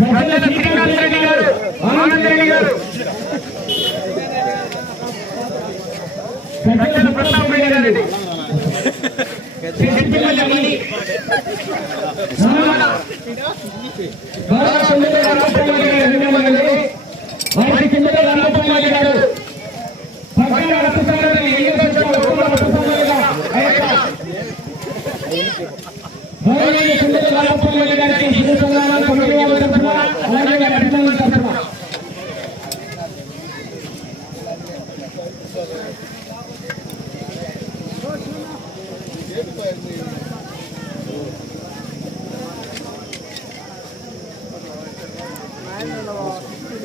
గద్దెల శ్రీకాంత్ రెడ్డి గారు ఆనంద్ రెడ్డి గారు. గద్దెల ప్రతాప్ రెడ్డి గారు. సిద్దిపల్లి మణి రామన్న. బాగా సుందర రామప్పల్లి గారు అభిమానులు. వారికి కిందట రామప్పల్లి గారు పక్కన రససంగతి ఎన్నికల ఒక్కల రససంగతిగా ఆ యొక్క గౌరవనీయ కిందట రామప్పల్లి గారికి హిందూ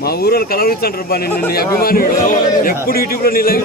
మా ఊరు కలవరిస్తాడు బా నిన్ను నీ అభిమానుడు. ఎప్పుడు యూట్యూబ్లో నీ లైవ్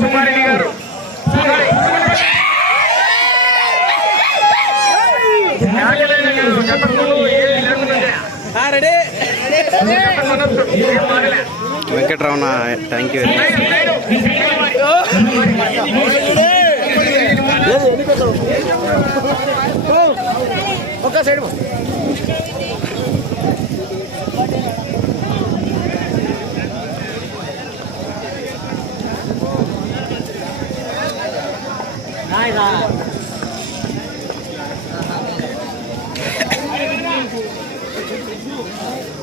సుమారెడ్డి గారు. వెంకటరమణ థ్యాంక్ యూ 这个。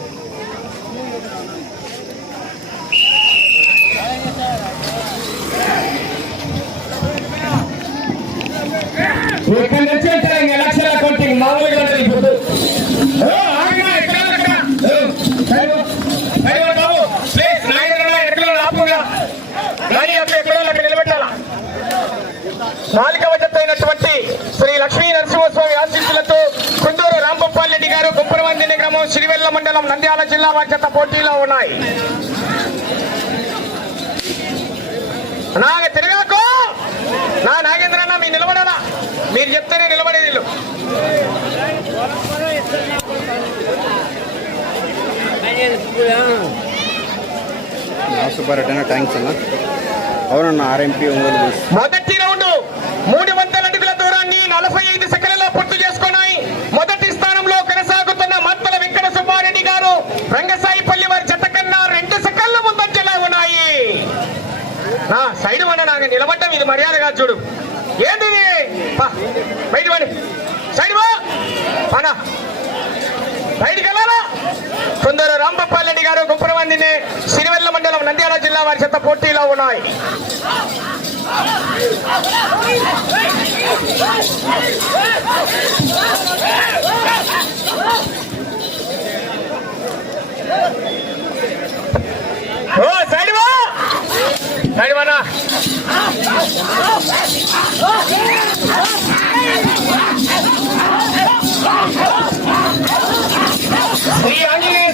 నాలుగవ జత అయినటువంటి శ్రీ లక్ష్మీ నరసింహస్వామి ఆశీస్సులతో కుందూరు రాంగోపాల్ రెడ్డి గారు గుప్పరవందిని గ్రామం సిరివెల్ల మండలం నంద్యాల జిల్లా వారి పోటీలో ఉన్నాయి నాగ తిరగాకు నా నాగేంద్ర అన్న మీరు నిలబడాలా మీరు చెప్తేనే నిలబడేది వీళ్ళు. అన్న థ్యాంక్స్ అన్న అవునన్న ఆర్ఎంపీ ఒంగోలు బుల్స్. మొదటి మూడు వందల అడుగుల దూరాన్ని నలభై ఐదు సెకండ్లలో పూర్తి చేసుకున్నాయి మొదటి స్థానంలో కొనసాగుతున్న మత్తల వెంకట సుబ్బారెడ్డి గారు రంగసాయిపల్లి వారి జత కన్నా రెండు సెకండ్ల ముందంజలా ఉన్నాయి. సైడ్ వన నాకు నిలబడ్డం ఇది మర్యాద కాదు చూడు. ఏంది బయట పడి సైడ్ వా. పనా బయటికి వెళ్ళాలా? కొందరు రాంబప్పారెడ్డి గారు గుప్పరమందిని సిరివెల్ల మండలం నంద్యాల జిల్లా వారి చెత్త పోటీలో ఉన్నాయి. ఓ శ్రీ ఆంజనేయ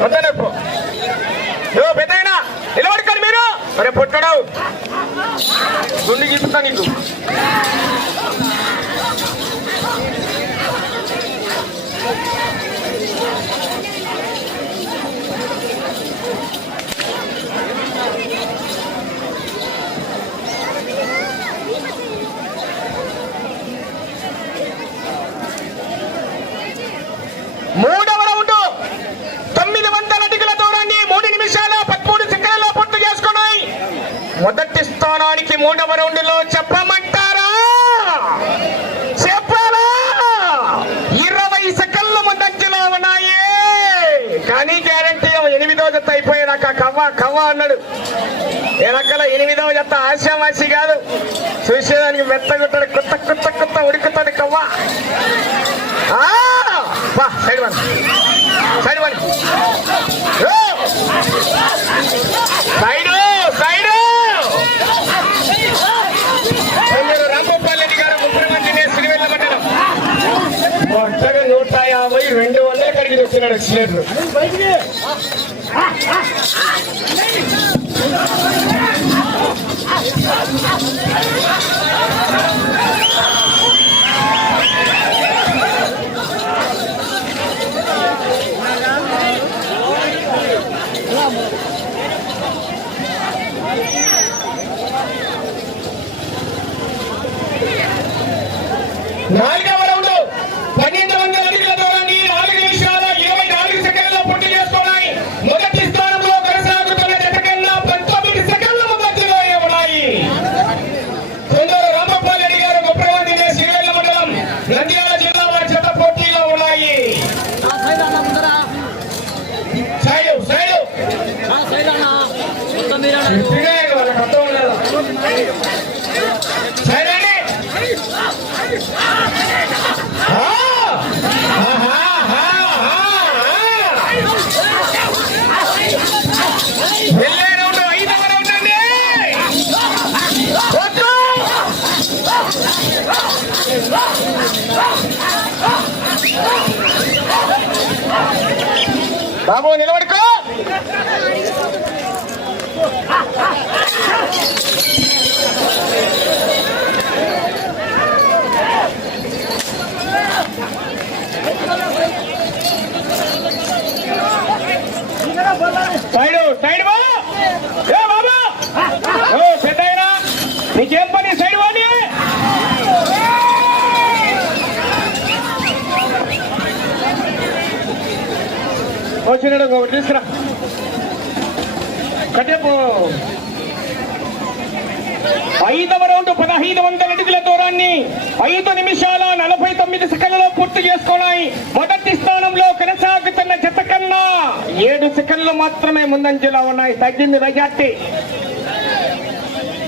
వద్దనప్పు యో పెద్దయినా నిలబడుకోండి మీరు. మరి పుట్టడు. గుండు చూపుతా నీకు మూడవ రౌండ్ తొమ్మిది వందల అడుగుల దూరాన్ని మూడు నిమిషాల పదమూడు సెకండ్లలో పూర్తి చేసుకున్నాయి మొదటి స్థానానికి మూడవ రౌండ్లో చెప్పమంటారా చెప్పాలా ఇరవై సెకండ్లు ముందంజలో ఉన్నాయి కానీ గ్యారంటీ ఎనిమిదో జత అయిపోయాక కవ్వ అన్నాడు. వెనకల ఎనిమిదవ జత ఆశామాసి కాదు. చూసేదానికి మెత్తగుంటాడు కొత్త కొత్త కొత్త ఉడుకుతాడు కవ్వ. ఆ, side one side one side side! గారు మండలం. మొట్టగా నూట యాభై రెండు వందల కడిగి వచ్చినాడు సిలిండర్. Nein, బాబు నిలబడుకో సైడ్ సైడ్ బా ఏ బాబా ఓ పెద్దయినా నీకేం పని సైడ్ వాడి వచ్చినాడు ఒకటి తీసుకురా. కట్టేపు. ఐదవ రౌండ్ పదహైదు వందల అడుగుల దూరాన్ని ఐదు నిమిషాల నలభై తొమ్మిది సెకండ్లలో పూర్తి చేసుకున్నాయి. మొదటి స్థానంలో కొనసాగుతున్న జత కన్నా ఏడు సెకండ్లు మాత్రమే ముందంజలో ఉన్నాయి. తగ్గింది మెజార్టీ.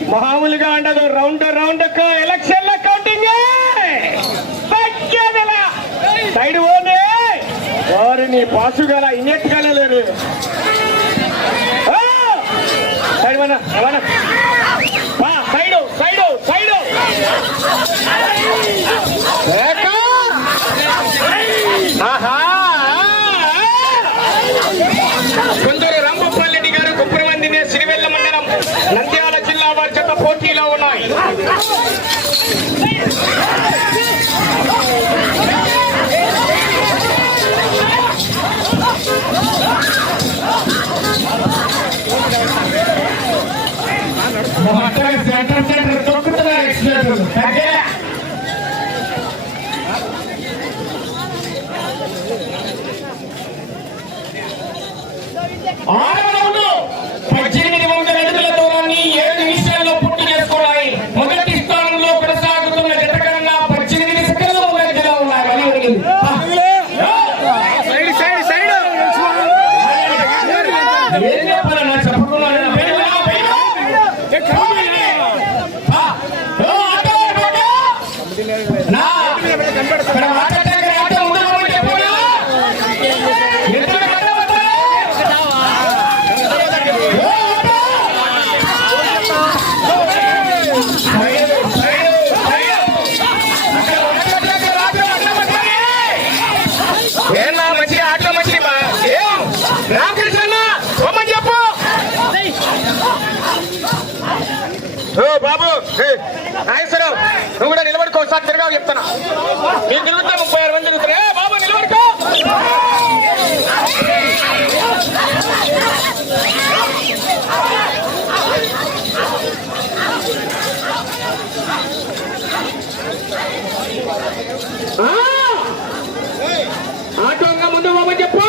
మామూలుగా ఉండదు రౌండ్ రౌండ్ ఎలక్షన్ల కౌంటింగ్. సైడ్ ఓనే వారిని పాసుగల ఇన్నెట్టుగానే లేరు సైడ్ మన మన బా సైడు కొందరు రామప్పరెడ్డి గారు కుప్రవందినే సిరివెల్ల మండలం నంద్యాల జిల్లా వారి చేత పోటీలో ఉన్నాయి. All right. బాబు నాగేశ్వరరావు నువ్వు కూడా నిలబడుకో ఒకసారి తిరగా చెప్తాను మీరు తిరుగుతా ముప్పై ఆరు మంది తిరుగుతారు ఏ బాబు నిలబడుకో ఆ! ఆటో ఇంకా ముందు పోమని చెప్పు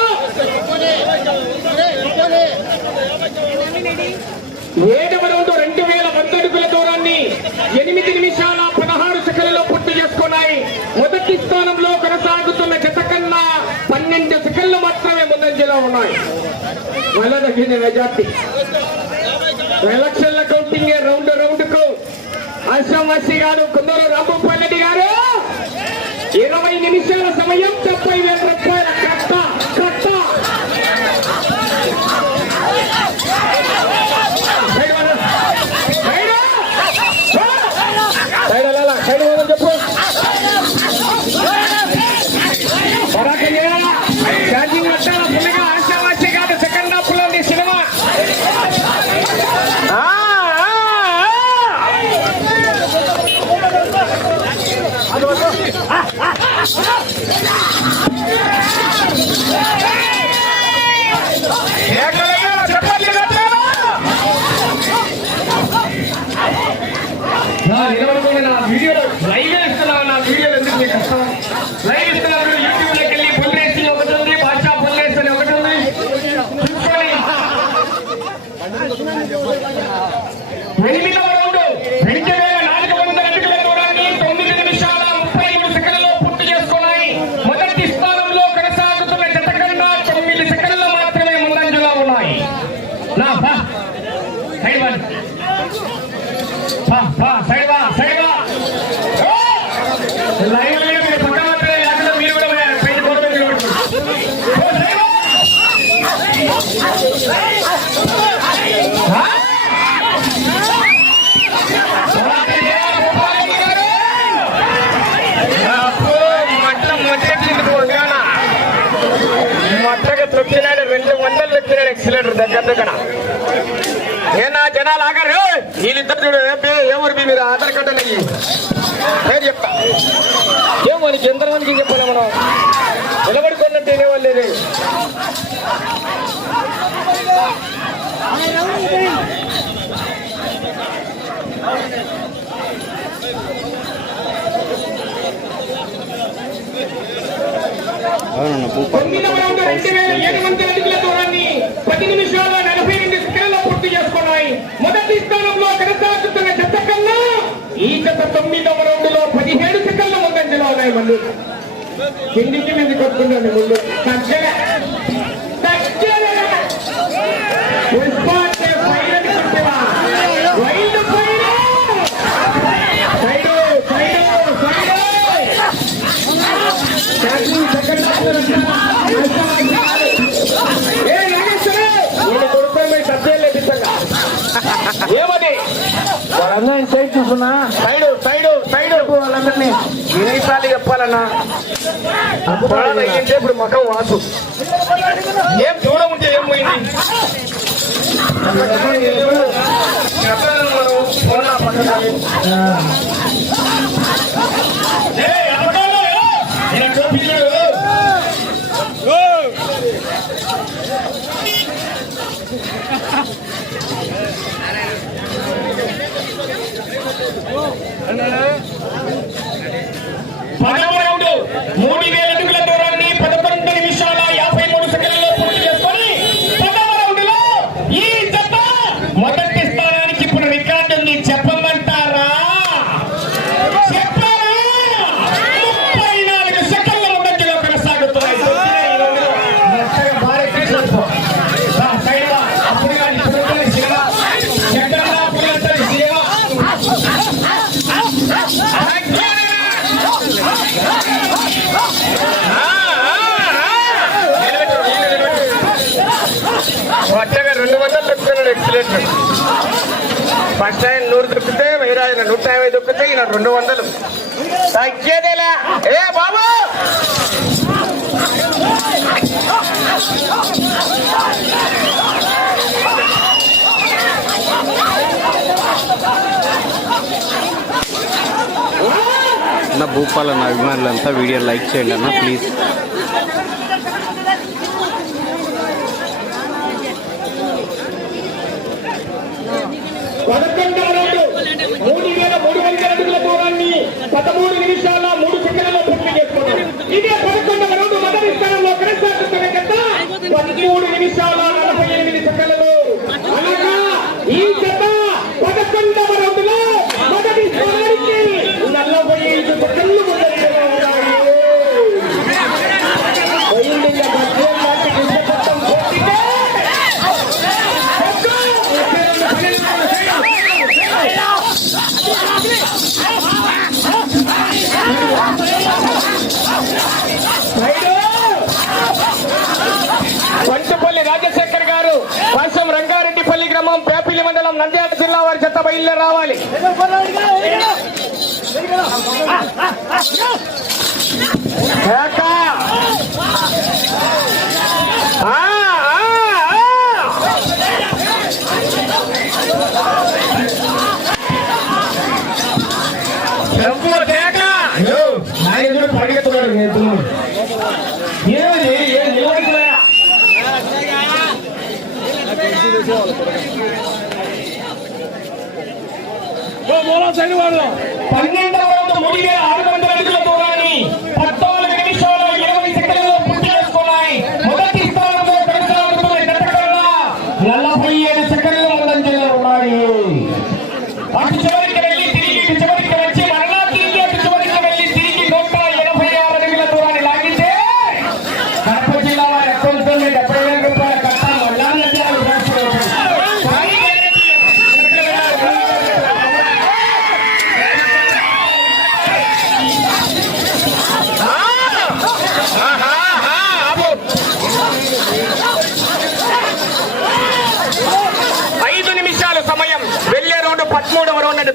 ఏడవ రౌండ్ రెండు వేల వంద అడుగుల దూరాన్ని ఎనిమిది నిమిషాల పదహారు సెకండ్లలో పూర్తి చేసుకున్నాయి మొదటి స్థానంలో కొనసాగుతున్న జత కన్నా పన్నెండు సెకండ్లు మాత్రమే ముందంజలో ఉన్నాయి వెళ్ళదగిన మెజార్టీ ఎలక్షన్ల కౌంటింగ్ రౌండ్ రౌండ్కు అశ్వమసి గారు కుందరు రాంభూపాలరెడ్డి గారు. ఇరవై నిమిషాల సమయం డెబ్బై వేల రూపాయలు. సిలిండర్ దగ్గర దగ్గర. ఏనా జనాలు ఆగారు? వీళ్ళిద్దరు చూడు ఏమరు మీ మీరు ఆధార్ కార్డు అనేది? పేరు చెప్తా. ఏం మనకి ఎంతమందికి చెప్పాలి మనం? నిలబడుకున్నట్టు వినేవాళ్ళు లేదు తొమ్మిదవ రౌండ్ రెండు వేల ఏడు వందల అడుగుల దూరాన్ని పది నిమిషాల నలభై రెండు సెకండ్లలో పూర్తి చేసుకున్నాయి. మొదటి స్థానంలో కొనసాగుతున్న జత కన్నా ఈ జత తొమ్మిదవ రౌండ్లో పదిహేడు సెకండ్ల ముందంజలో ఉన్నాయి మళ్ళీ కిందికి మీద కొట్టుకున్నాను ముందు. సైడ్ చూసుకున్నా సైడ్ సైడ్. సైడ్ వాళ్ళందరినీ. ఎన్నిసార్లు చెప్పాలన్నా. అయ్యింటే ఇప్పుడు మకం వాసు. ఏం దూరం ఉంటే ఏం పోయింది? మనం અને వందలు దొక్కుతున్నాడు ఎక్సలెంట్ ఫస్ట్ ఆయన నూరు దొక్కితే మీరు నూట యాభై దొక్కితే ఈయన రెండు వందలు. తగ్గేదేలా. ఏ బాబు! నా భూపాలన్న అభిమానులంతా వీడియో లైక్ చేయండి అన్న ప్లీజ్. పదకొండు రెండు మూడు వేల మూడు పదమూడు నిమిషాల మూడు సెకండ్లలో పూర్తి చేసుకున్నారు ఇదే పదకొండవ రోజు మొదటి స్థానంలో కొనసాగుతున్న సెకండ్లలో అనగా ఈ రాజశేఖర్ గారు వర్షం రంగారెడ్డిపల్లి గ్రామం పేపిల్లి మండలం నంద్యాల జిల్లా వారి చెత్త బయలు రావాలి. ఆ! சரி வாழும் பன்னெண்டாவது முடிகிற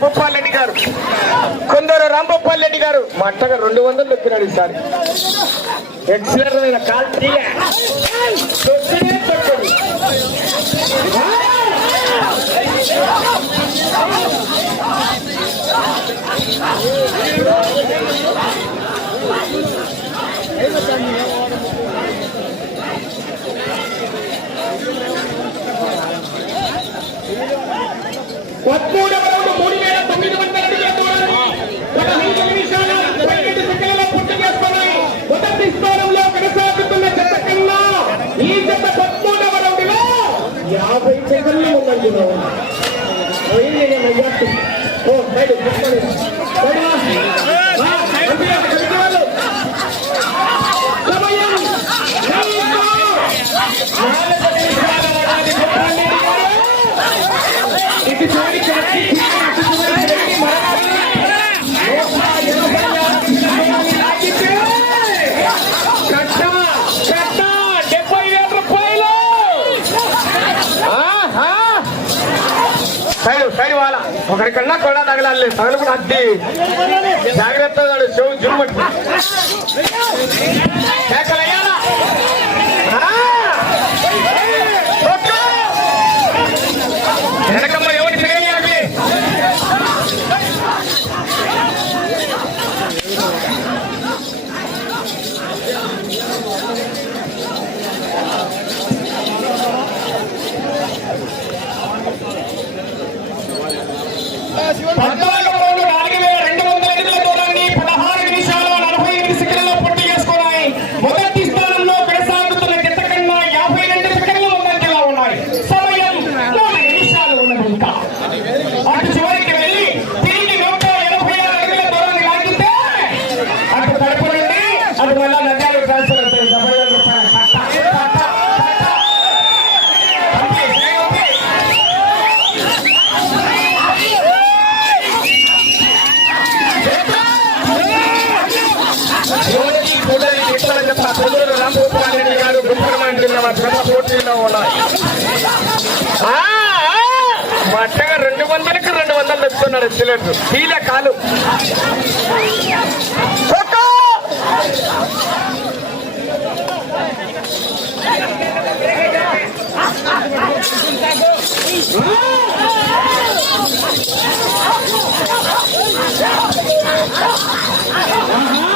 రెడ్డి గారు. కొందరు రాంబొప్పాల్ రెడ్డి గారు. మా అట్టగా రెండు వందలు దొక్కినాడు ఈసారి. ఎక్సలెంట్ ఓ సైడ్ పెట్టుకోండి ఇది చూడండి ಒಕರಿ ಕಣ್ಣ ಕೊಳ್ಳಾದಾಗಲ ಅಲ್ಲಿ ತಗಲು ಬಿಡ ಅಡ್ಡಿ ಜಾಗ್ರತೆ ಅಲ್ಲಿ ಶೌ ఉన్నాయి మా అత్తగా రెండు వందలకి రెండు వందలు తెచ్చుకున్నారు సిలిండర్ తీలే కాలు Mm-hmm.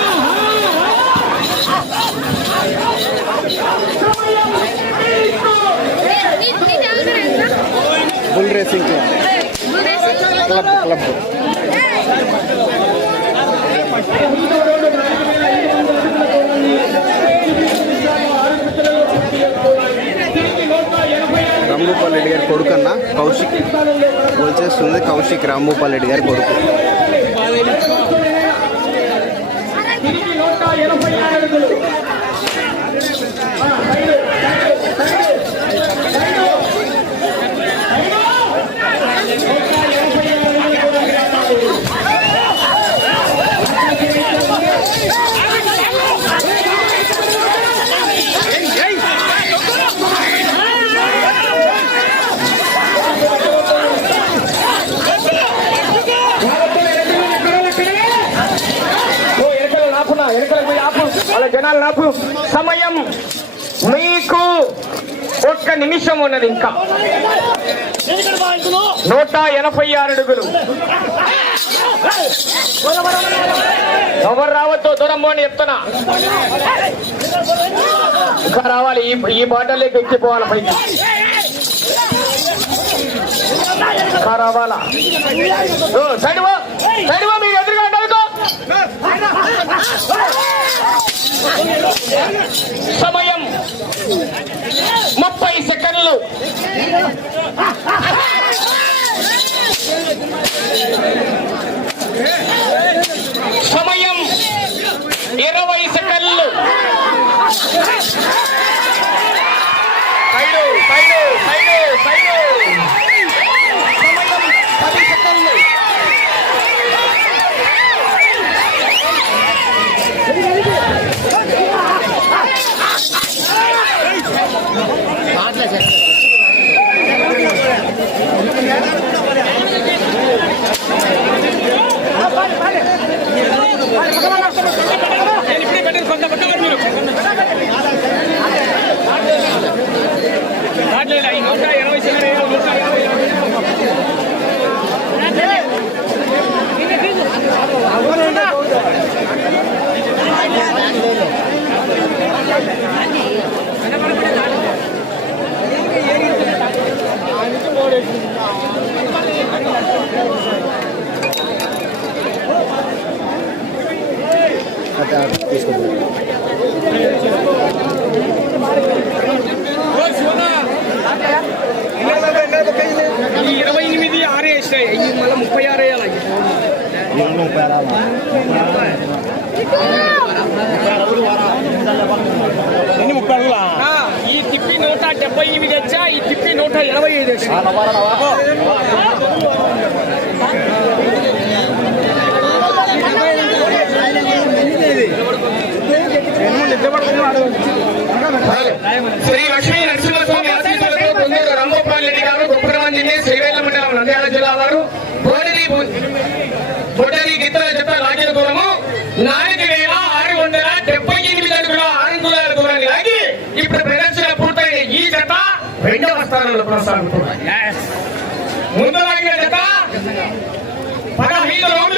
Bull racing club club Rambhupal Reddy గారి కొడుకన్నా కౌశిక్. వచ్చేస్తుంది కౌశిక్ రాంభూపాల్ రెడ్డి గారి కొడుకు తిరిగి నూట ఎనభై ఆరు అడుగులు ఓ ఎనకలు నాపునా ఎనకలకు పోయి ఆపు వాళ్ళ జనాలు నాకు సమయం మీకు ఒక్క నిమిషం ఉన్నది ఇంకా. నూట ఎనభై ఆరు అడుగులు. ఎవరు రావద్దు దూరం పోని చెప్తున్నా. ఇంకా రావాలి ఈ ఈ బాటలోకి ఎక్కిపోవాలి పైకి. ఇంకా రావాలా? సైడ్ సైడ్ మీరు ఎదురుగా ఉండవద్దు. సమయం ముప్పై సెకండ్లు సమయం ఇరవై సెకండ్లు సైడు సైడు సైడు సైడు సమయం పది సెకండ్లు ఇరవై ఎనిమిది ఆరు వేసినాయి మళ్ళీ ముప్పై ఆరు వేయాలి ఆ, ఈ తిప్పి నూట డెబ్బై ఎనిమిది వచ్చా ఈ తిప్పి నూట ఎనభై ఐదు వచ్చా శ్రీ లక్ష్మీ నరసింహస్వామి ఆశీస్సులతో పొందూరు రంగోపాల్ రెడ్డి గారు గొప్పరాంజనే శ్రీవేళ్ళ మండలం నంద్యాల జిల్లా వారు. బోడలి బొడ్డలి గిత్తల జత లాగిన దూరము. నాలుగు వేల ఆరు వందల డెబ్బై ఎనిమిది అడుగుల ఆరు అంగుళాల దూరాన్ని లాగి ఇప్పుడు ప్రదర్శన పూర్తయిన ఈ జత రెండవ స్థానంలో కొనసాగుతున్నాయి ముందు లాగిన జత పదహైదు రౌండ్లు